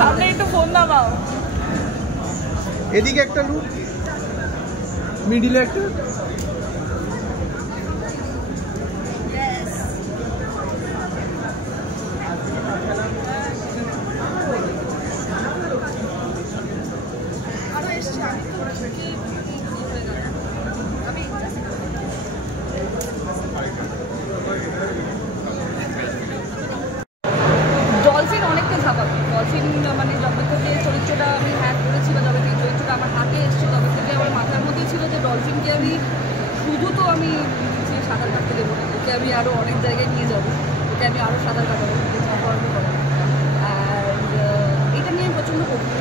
সামনে একটু ফোন নামাও। এদিকে একটা লুক, মিডিলে একটা। ডলফিন অনেকটা স্বাভাবিক। ডলফিন মানে যবে থেকে চরিত্রটা আমি হ্যাক করেছি বা যবে থেকে চরিত্রটা আমার হাতে এসছে তবে থেকে আমার মাথার মধ্যেই ছিল যে ডলফিনকে আমি শুধু তো আমি সাঁতার কাটতে দেবো না, ওকে আমি আরও অনেক জায়গায় নিয়ে যাবো, ওকে আমি আরও সাঁতার কাটাবো, গর্ব করা। আর এটা নিয়ে প্রচণ্ড কঠিন।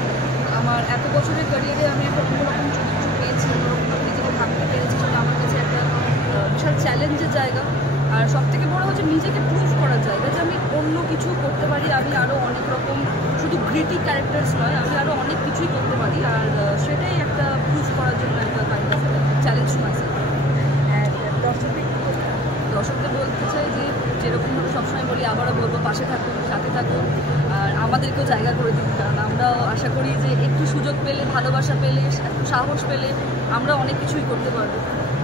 আমার এত বছরের ক্যারিয়ারে আমি একটা অন্যরকম চরিত্র পেয়েছি, অন্যরকম নিজেকে ভাবতে পেরেছি, সেটা আমার কাছে একটা বিশাল চ্যালেঞ্জের জায়গা। আর সবথেকে বড় হচ্ছে নিজেকে প্রুভ করার জায়গা যে আমি অন্য কিছু করতে পারি, আমি আরও অনেক রকম শুধু গ্রিটি ক্যারেক্টার্স নয়, আমি আরও অনেক কিছুই করতে পারি। আর সেটাই একটা প্রুভ করার জন্য একটা কাইন্ড অফ চ্যালেঞ্জ মাসে। দর্শকদের বলতে চাই যে যেরকমভাবে সবসময় বলি আবারও বলবো, পাশে থাকুন, সাথে থাকুন, আর আমাদেরকেও জায়গা করে দিন। কারণ আমরাও আশা করি যে একটু সুযোগ পেলে, ভালোবাসা পেলে, একটু সাহস পেলে আমরা অনেক কিছুই করতে পারবো।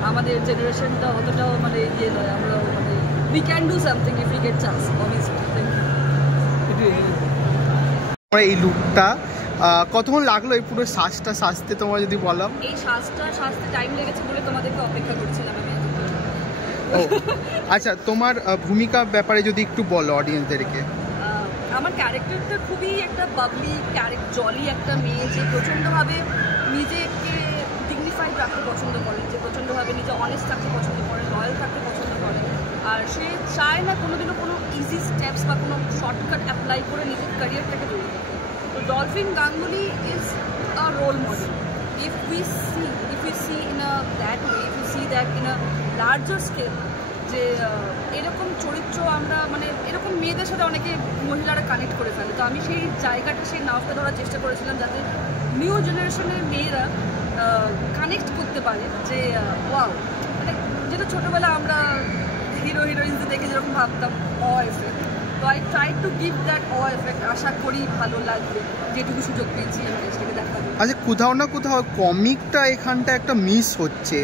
আমাদের জেনারেশনটা অতটাও মানে ইয়ে নয়, আমরাও মানে we can do something if we get chance obviously. এই লুকটা কতক্ষণ লাগলো এই পুরো সাজটা সাজতে তোমার যদি বলো? এই সাজটা সাজতে টাইম লেগেছে বলে তোমাদেরকে অপেক্ষা করছিলাম আমি। ও আচ্ছা, তোমার ভূমিকা ব্যাপারে যদি একটু বলো অডিয়েন্সদেরকে। আমার ক্যারেক্টারটা খুবই একটা বাবলি জলি একটা মেয়ে, যে প্রচণ্ডভাবে নিজেকে ডিগনিফাইড রাখতে পছন্দ করে, যে প্রচণ্ডভাবে নিজে অনেস্ট থাকতে পছন্দ করে, লয়াল থাকতে পছন্দ করে। আর সে চায় না কোনোদিনও কোনো ইজি স্টেপস বা কোনো শর্টকাট অ্যাপ্লাই করে নিজের ক্যারিয়ারটাকে তৈরি করতে। তো Dolphin Ganguly is a role model. If we see in that way, if we see that in a larger scale, যে এরকম চরিত্র আমরা মানে এরকম মেয়েদের সাথে অনেকে মহিলারা কানেক্ট করে ফেলে। তো আমি সেই জায়গাটা, সেই নামটা ধরার চেষ্টা করেছিলাম যাতে নিউ জেনারেশনের মেয়েরা কানেক্ট করতে পারে যে ওয়াও, মানে যেটা ছোটোবেলা আমরা হিরোইনদের দেখে যেরকম ভাবতাম অ এফেক্ট, তো I try to give that uh effect. আশা করি ভালো লাগবে, যেটুকু সুযোগ পেয়েছি আমি সেটাকে দেখাবো। আচ্ছা, কোথাও না কোথাও কমিকটা এখানটা একটা মিস হচ্ছে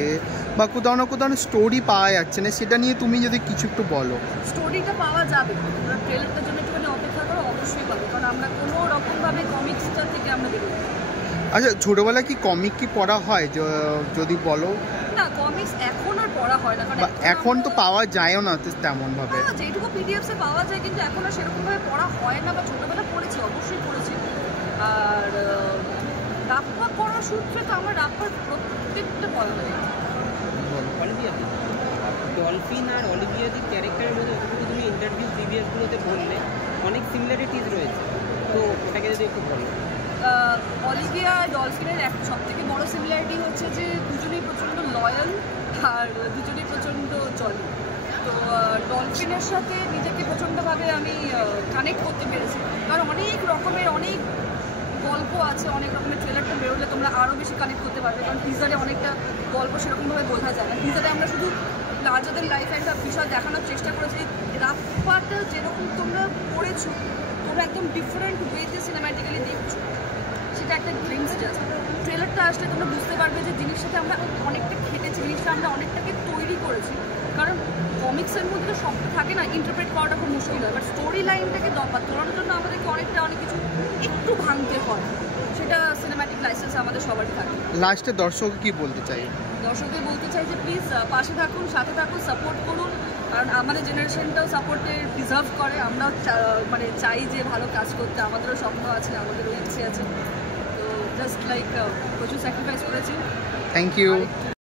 বা কোথাও না কোথাও স্টোরি পাওয়া যাচ্ছে না, সেটা নিয়ে তুমি যদি কিছু একটু বলো। স্টোরিটা পাওয়া যাবে, তোমরা ট্রেলারটার জন্য একটুখানি অপেক্ষা করো, অবশ্যই পাবো, কারণ আমরা কোনো রকমভাবে কমিক্সটা থেকে আমরা বেরোই। আচ্ছা, ছোটোবেলায় কি কমিক কি পড়া হয় যদি বলো? না, কমিক্স এখন আর পড়া হয় না, কারণ এখন তো পাওয়া যায়ও না তেমনভাবে। যেটুকু পিডিএফসে পাওয়া যায়, কিন্তু এখন আর সেরকমভাবে পড়া হয় না। বা ছোটোবেলা পড়েছি, অবশ্যই পড়েছি। আর রাপ্পা করার সূত্রে তো আমার রাপ্পার প্রত্যেকটা পড়া হয়ে গেছে। ডলফিন আর অলিভিয়াদের ক্যারেক্টারের মধ্যে যতটুকু তুমি ইন্টারভিউ প্রিভিয়াসগুলোতে বললে অনেক সিমিলারিটিস রয়েছে, তো ওটাকে যদি একটু বলো। অলিভিয়া আর ডলফিনের সবথেকে বড় সিমিলারিটি হচ্ছে যে দুজনেই প্রচণ্ড লয়াল আর দুজনেই প্রচণ্ড জলি। তো ডলফিনের সাথে নিজেকে প্রচণ্ডভাবে আমি কানেক্ট করতে পেরেছি, কারণ অনেক রকমের অনেক গল্প আছে, অনেক রকমের ট্রেলারটা বেরোলে তোমরা আরও বেশি কানেক্ট করতে পারবে, কারণ টিজারে অনেকটা গল্প সেরকমভাবে বোঝা যায় না। টিজারে আমরা শুধু লার্জার লাইফ একটা বিষয় দেখানোর চেষ্টা করেছি। রাপ্পাটা যেরকম তোমরা পড়েছো, তোমরা একদম ডিফারেন্ট ওয়েতে সিনেম্যাটিক্যালি দেখছো, সেটা একটা গ্লিমস জাস্ট। ট্রেলারটা আসলে তোমরা বুঝতে পারবে যে জিনিসটাকে আমরা অনেকটা খেটেছি, জিনিসটা আমরা অনেকটাকে তৈরি করেছি। কারণ কমিক্সের মধ্যে সবটা থাকে না, ইন্টারপ্রেট করাটা খুব মুশকিল হয়, বাট স্টোরি লাইনটাকে তোলার জন্য আমাদেরকে অনেক কিছু একটু ভাঙতে হয়, সেটা সিনেম্যাটিক লাইসেন্স আমাদের সবারই থাকে। লাস্টে দর্শক কি বলতে চাই? দর্শকদের বলতে চাই যে প্লিজ পাশে থাকুন, সাথে থাকুন, সাপোর্ট করুন, কারণ আমাদের জেনারেশনটাও সাপোর্টের ডিজার্ভ করে। আমরাও মানে চাই যে ভালো কাজ করতে, আমাদেরও স্বপ্ন আছে, আমাদেরও ইচ্ছে আছে। তো জাস্ট লাইক প্রচুর স্যাক্রিফাইস করেছি। Thank you.